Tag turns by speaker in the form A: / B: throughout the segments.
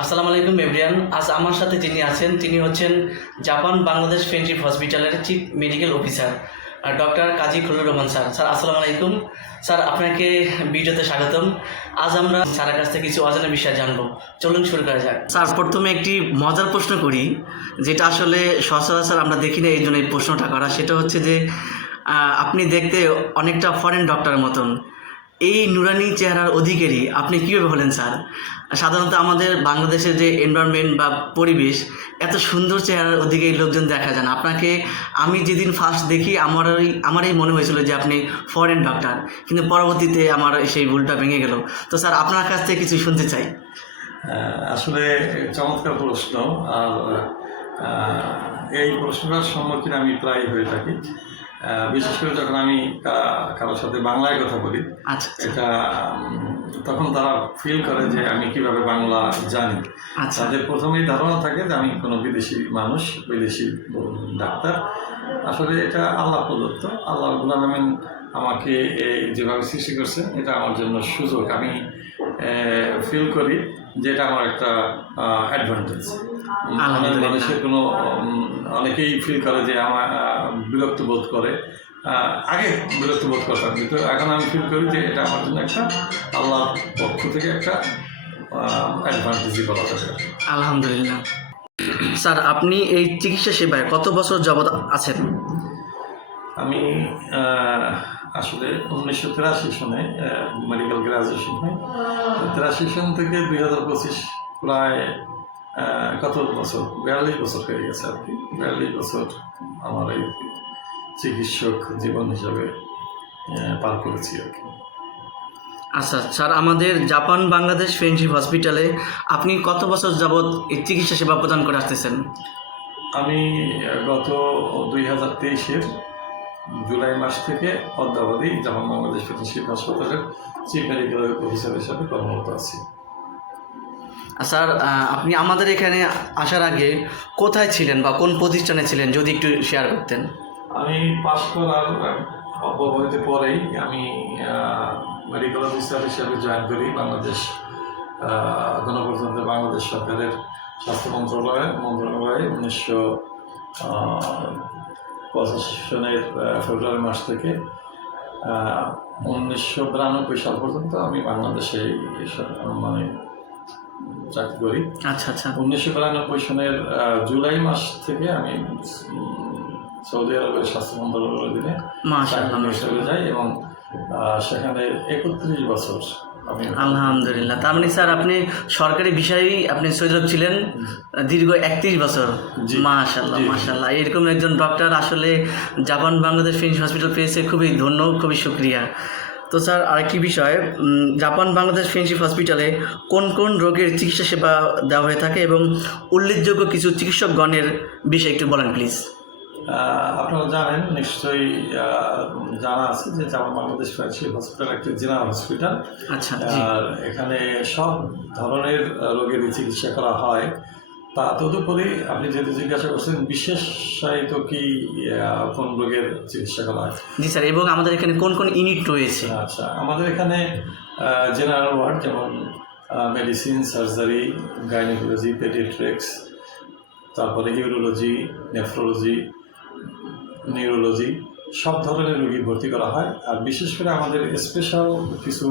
A: আসসালামু আলাইকুম, এভরিয়ান। আজ আমার সাথে যিনি আছেন, তিনি হচ্ছেন জাপান বাংলাদেশ ফ্রেন্ডশিপ হসপিটালের chief medical officer doctor Kazi Khulur Rahman sir. Sir, আসসালামু আলাইকুম। স্যার, আপনাকে ভিডিওতে স্বাগতম। আজ আমরা স্যারের কাছ থেকে কিছু অজানা বিষয় জানব। চলুন শুরু করা যাক। স্যার, প্রথমে একটি মজার প্রশ্ন করি, যেটা আসলে সচরাচর আমরা দেখি না, এই জন্য এই প্রশ্নটা করা। সেটা হচ্ছে যে আপনি দেখতে অনেকটা ফরেন ডক্টরের মতন। এই নুরানি চেহারার অধিকারী, আপনি কীভাবে হলেন স্যার? সাধারণত আমাদের বাংলাদেশের যে এনভায়রনমেন্ট বা পরিবেশ, এত সুন্দর চেহারার অধিকারী লোকজন দেখা যান আপনাকে আমি যেদিন ফার্স্ট দেখি, আমার ওই, আমারই মনে হয়েছিল যে আপনি ফরেন ডক্টর কিন্তু পরবর্তীতে আমার সেই ভুলটা ভেঙে গেল। তো স্যার, আপনার কাছ থেকে কিছু শুনতে চাই।
B: আসলে চমৎকার প্রশ্ন, আর এই প্রশ্নটার সম্মুখীন আমি প্রায় হয়ে থাকি। বিশেষ করে যখন আমি কারোর সাথে বাংলায় কথা বলি
A: আচ্ছা আচ্ছা,
B: এটা তখন তারা ফিল করে যে আমি কীভাবে বাংলা জানি।
A: আচ্ছা।
B: তাদের প্রথমেই ধারণা থাকে যে আমি কোনো বিদেশি মানুষ বিদেশি ডাক্তার। আসলে এটা আল্লাহ প্রদত্ত। আল্লাহ আলমিন আমাকে এই যেভাবে সৃষ্টি করছেন এটা আমার জন্য সুযোগ। আমি ফিল করি যে এটা আমার একটা অ্যাডভান্টেজ মানুষের কোনো অনেকেই ফিল করে যে আমার বিরক্ত বোধ করে। আগে বিরক্ত বোধ করতাম কিন্তু এখন আমি ফিল করি যে এটা আমার জন্য একটা আল্লাহর পক্ষ থেকে একটা অ্যাডভান্টেজই বলা যাবে।
A: আলহামদুলিল্লাহ। স্যার আপনি এই চিকিৎসা সেবায় কত বছর যাবৎ আছেন?
B: আমি আসলে উনিশশো তিরাশি সনে মেডিকেল গ্রাজুয়েশন হয়। তিরাশি সন থেকে দুই হাজার পঁচিশ প্রায় কত বছর? বিয়াল্লিশ বছর হয়ে গেছে আর কি। বিয়াল্লিশ বছর আমার এই চিকিৎসক জীবন হিসাবে পার করেছি আর কি।
A: আচ্ছা স্যার আমাদের জাপান বাংলাদেশ ফ্রেন্ডশিপ হসপিটালে আপনি কত বছর যাবৎ এই চিকিৎসা সেবা প্রদান করে আসতেছেন?
B: আমি গত দুই হাজার তেইশের জুলাই মাস থেকে অদ্যাবধি জাপান বাংলাদেশ ফিটনেশিপ হাসপাতালের চিফ মেডিকেল অফিসার হিসাবে কর্মরত আছি।
A: স্যার আপনি আমাদের এখানে আসার আগে কোথায় ছিলেন বা কোন প্রতিষ্ঠানে ছিলেন যদি একটু শেয়ার করতেন?
B: আমি পাশ করার অব্যবহিত পরেই আমি মেডিকেল অফিসার হিসেবে জয়েন করি বাংলাদেশ গণপ্রজাতন্ত্রী বাংলাদেশ সরকারের স্বাস্থ্য মন্ত্রণালয়ে মন্ত্রণালয়ে উনিশশো পঁচাশি সনের ফেব্রুয়ারি মাস থেকে উনিশশো বিরানব্বই সাল পর্যন্ত আমি বাংলাদেশে মানে চাকরি করি।
A: আচ্ছা আচ্ছা।
B: উনিশশো বিরানব্বই সনের জুলাই মাস থেকে আমি সৌদি আরবের স্বাস্থ্য মন্ত্রণালয়ের অধীনে। চলে যাই এবং সেখানে একত্রিশ বছর
A: আলহামদুলিল্লাহ। তার মানে স্যার আপনি সরকারি বিষয়েই আপনি সৈয়দ ছিলেন দীর্ঘ একত্রিশ বছর। মাশাল্লাহ মাশাল্লাহ এরকম একজন ডক্টর আসলে জাপান বাংলাদেশ ফ্রেঞ্চ হসপিটাল পেয়েছে খুবই ধন্য খুবই শুক্রিয়া। তো স্যার আর আরেকটি বিষয় জাপান বাংলাদেশ ফ্রেন্ডশিপ হসপিটালে কোন কোন রোগের চিকিৎসা সেবা দেওয়া হয়ে থাকে এবং উল্লেখযোগ্য কিছু চিকিৎসকগণের বিষয়ে একটু বলেন প্লিজ
B: আপনারা জানেন নিশ্চয়ই জানা আছে যে জাপান বাংলাদেশ ফ্রেন্ডশিপ হসপিটাল একটি জেনারেল হসপিটাল।
A: আচ্ছা
B: আর এখানে সব ধরনের রোগেরই চিকিৎসা করা হয়। তা তদুপরি আপনি যেহেতু জিজ্ঞাসা করছেন বিশেষায়িত কি কোন রোগের চিকিৎসা করা হয়?
A: জি স্যার এবং আমাদের এখানে কোন কোন ইউনিট রয়েছে?
B: আচ্ছা আমাদের এখানে জেনারেল ওয়ার্ড যেমন মেডিসিন সার্জারি গাইনোকোলজি পেডিট্রিক্স তারপরে ইউরোলজি নেফ্রোলজি নিউরোলজি সব ধরনের রোগী ভর্তি করা হয়। আর বিশেষ করে আমাদের স্পেশাল কিছু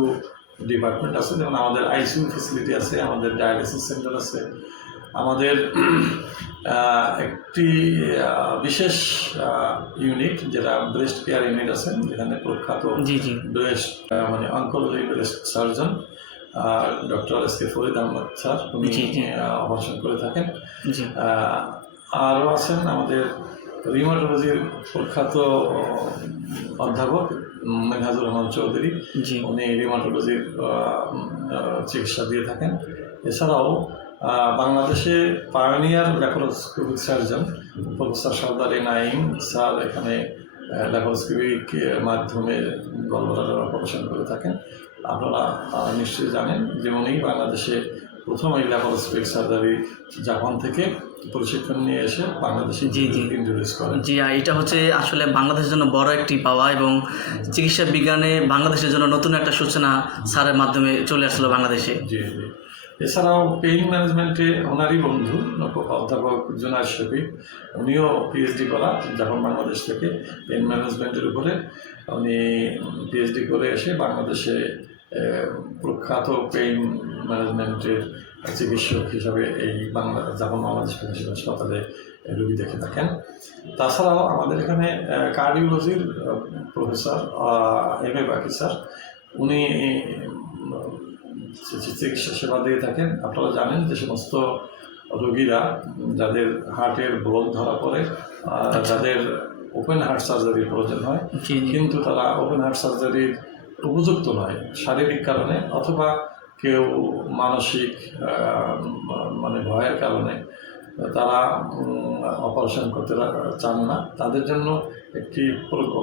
B: ডিপার্টমেন্ট আছে যেমন আমাদের আইসিইউ ফেসিলিটি আছে আমাদের ডায়ালিসিস সেন্টার আছে। আমাদের একটি বিশেষ ইউনিট যেটা ব্রেস্ট কেয়ার ইউনিট আছে যেখানে প্রখ্যাত ব্রেস্ট মানে oncology breast surgeon doctor S K Farid Ahmed sir উনি। অপারেশন করে থাকেন। আরও আছেন আমাদের রিমাটোলজির প্রখ্যাত অধ্যাপক মেঘাজুর রহমান চৌধুরী। উনি রিমাটোলজির চিকিৎসা দিয়ে থাকেন। এছাড়াও বাংলাদেশে pioneer laparoscopic surgeon professor Sardari Naim sir এখানে ল্যাপারোস্কোপিক মাধ্যমে গল্পটার অপারেশন করে থাকেন। আপনারা নিশ্চয়ই জানেন যে উনি বাংলাদেশে প্রথম এই ল্যাপারোস্কোপিক সার্জারি জাপান থেকে প্রশিক্ষণ নিয়ে এসে বাংলাদেশে
A: জি, জি।
B: ইন্ট্রোডিউস করেন।
A: জি এটা হচ্ছে আসলে বাংলাদেশের জন্য বড় একটি পাওয়া এবং চিকিৎসা বিজ্ঞানে বাংলাদেশের জন্য নতুন একটা সূচনা স্যারের মাধ্যমে চলে আসলো বাংলাদেশে।
B: জি জি। এছাড়াও পেইন ম্যানেজমেন্টে ওনারই বন্ধু অধ্যাপক জুনার শফিক। উনিও পিএইচডি করা যখন বাংলাদেশ থেকে পেইন ম্যানেজমেন্টের উপরে উনি পিএইচডি করে এসে বাংলাদেশে প্রখ্যাত পেইন ম্যানেজমেন্টের চিকিৎসক হিসাবে এই বাংলা জাপান বাংলাদেশ হাসপাতালে রোগী দেখে থাকেন। তাছাড়াও আমাদের এখানে কার্ডিওলজির প্রফেসর এম এ বাকি স্যার উনি চিকিৎসা সেবা দিয়ে থাকেন। আপনারা জানেন যে সমস্ত রোগীরা যাদের হার্টের ব্লক ধরা পড়ে যাদের ওপেন হার্ট সার্জারির প্রয়োজন হয় কিন্তু তারা ওপেন হার্ট সার্জারির উপযুক্ত নয়, শারীরিক কারণে অথবা কেউ মানসিক মানে ভয়ের কারণে তারা অপারেশন করতে চান না। তাদের জন্য একটি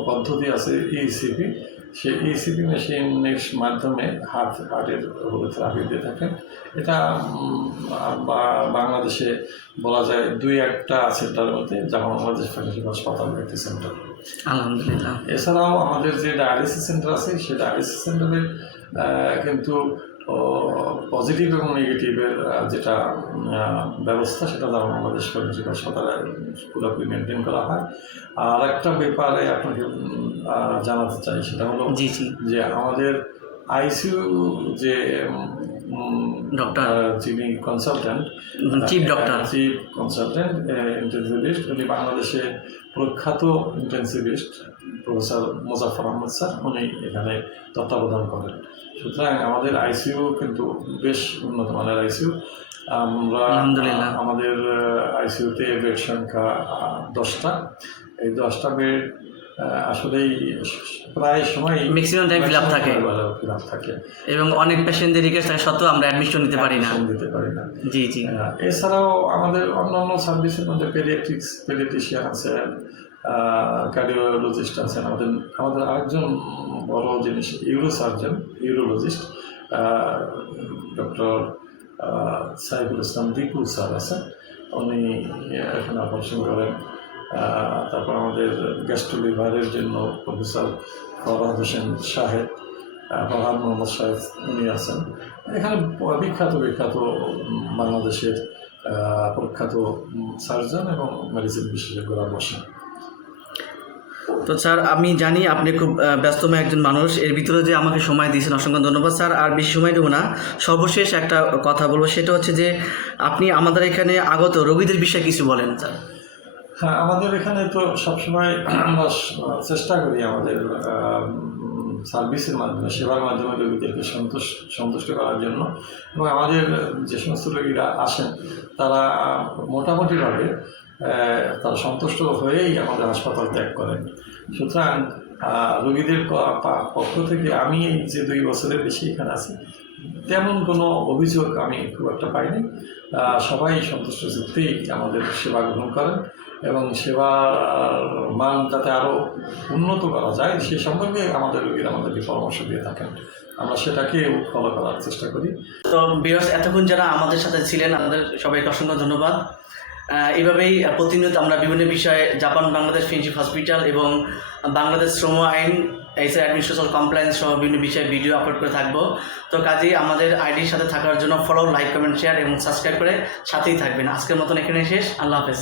B: পদ্ধতি আছে ইসিপি সেই ইসিবি মেশিনের মাধ্যমে হার্ট হার্টের হলুদ থেরাপি দিয়ে থাকেন এটা বাংলাদেশে বলা যায় দুই একটা সেন্টারের মধ্যে যেমন বাংলাদেশ ফাইন্যান্সিয়াল হাসপাতাল একটি সেন্টার।
A: আলহামদুলিল্লাহ।
B: এছাড়াও আমাদের যে ডায়ালিসিস সেন্টার আছে সেই ডায়ালিসিস সেন্টারে কিন্তু পজিটিভ এবং নেগেটিভের যেটা ব্যবস্থা সেটা যেমন আমাদের সরকারি হাসপাতালে পুরোপুরি মেনটেন করা হয়। আর একটা ব্যাপারে আপনাকে জানাতে চাই সেটা হলো যে আমাদের আইসিইউ যে
A: ডক্টর
B: যিনি consultant
A: chief doctor
B: chief consultant intensivist উনি বাংলাদেশে প্রখ্যাত intensivist professor Muzaffar Ahmed sir উনি এখানে তত্ত্বাবধান করেন। সুতরাং আমাদের আইসিইউ কিন্তু বেশ উন্নত মানের আইসিইউ। আমরা
A: আলহামদুলিল্লাহ।
B: আমাদের আইসিইউতে বেড সংখ্যা দশটা। এই দশটা বেড আসলেই প্রায় সময়
A: Maximum টাইম up থাকে।
B: ফিল আপ থাকে।
A: এবং অনেক পেশেন্টদের রিকোয়েস্ট থাকে সত্ত্বেও আমরা অ্যাডমিশন নিতে পারি না।
B: দিতে পারি না।
A: জি জি।
B: এছাড়াও আমাদের অন্য অন্য সার্ভিসের মধ্যে পেডিয়াট্রিক্স পেডিয়াট্রিশিয়ান আছেন কার্ডিওলজিস্ট আছেন। আমাদের আমাদের আরেকজন বড় জিনিস uro surgeon urologist doctor Saiful Islam Dipu sir আছেন। উনি এখানে অপারেশন করেন। তারপর আমাদের গ্যাস্ট্রো লিভারের জন্য প্রফেসর ফরহাদ হোসেন আহ, ফরহাদ মোহাম্মদ শাহেদ উনি আছেন। এখানে বিখ্যাত বিখ্যাত বাংলাদেশের প্রখ্যাত সার্জন এবং মেডিসিন বিশেষজ্ঞরা বসেন।
A: তো স্যার, আমি জানি আপনি খুব ব্যস্তময় একজন মানুষ। এর ভিতরে যে আমাকে সময় দিয়েছেন, অসংখ্য ধন্যবাদ স্যার। আর বেশি সময় দেবো না। সর্বশেষ একটা কথা বলব, সেটা হচ্ছে যে আপনি আমাদের এখানে আগত রোগীদের বিষয়ে কিছু বলেন স্যার।
B: হ্যাঁ আমাদের এখানে তো সবসময় আমরা চেষ্টা করি আমাদের সার্ভিসের মাধ্যমে, সেবার মাধ্যমে রোগীদেরকে সন্তুষ্ট সন্তুষ্ট করার জন্য। এবং আমাদের যে সমস্ত রোগীরা আসেন, তারা মোটামুটিভাবে তারা সন্তুষ্ট হয়েই আমাদের হাসপাতাল ত্যাগ করেন। সুতরাং রোগীদের পক্ষ থেকে আমি যে দুই বছরের বেশি এখানে আছি, তেমন কোনো অভিযোগ আমি খুব একটা পাইনি। সবাই সন্তুষ্ট চিত্তেই আমাদের সেবা গ্রহণ করেন এবং সেবার মান যাতে আরও উন্নত করা যায়, সে সম্পর্কে আমাদের রোগীরা আমাদেরকে পরামর্শ দিয়ে থাকেন। আমরা সেটাকে ফলো করার চেষ্টা করি।
A: তো বিয়স এতক্ষণ যারা আমাদের সাথে ছিলেন, আমাদের সবাইকে অসংখ্য ধন্যবাদ। এভাবেই প্রতিনিয়ত আমরা বিভিন্ন বিষয়ে জাপান, বাংলাদেশ ফ্রেন্ডশিপ হসপিটাল এবং বাংলাদেশ শ্রম আইন এছাড়া অ্যাডমিনিস্ট্রেশন কমপ্লায়েন্স সহ বিভিন্ন বিষয়ে ভিডিও আপলোড করে থাকব। তো কাজেই আমাদের আইডির সাথে থাকার জন্য ফলো লাইক কমেন্ট শেয়ার এবং সাবস্ক্রাইব করে সাথেই থাকবেন। আজকের মতন এখানে শেষ। আল্লাহ হাফেজ।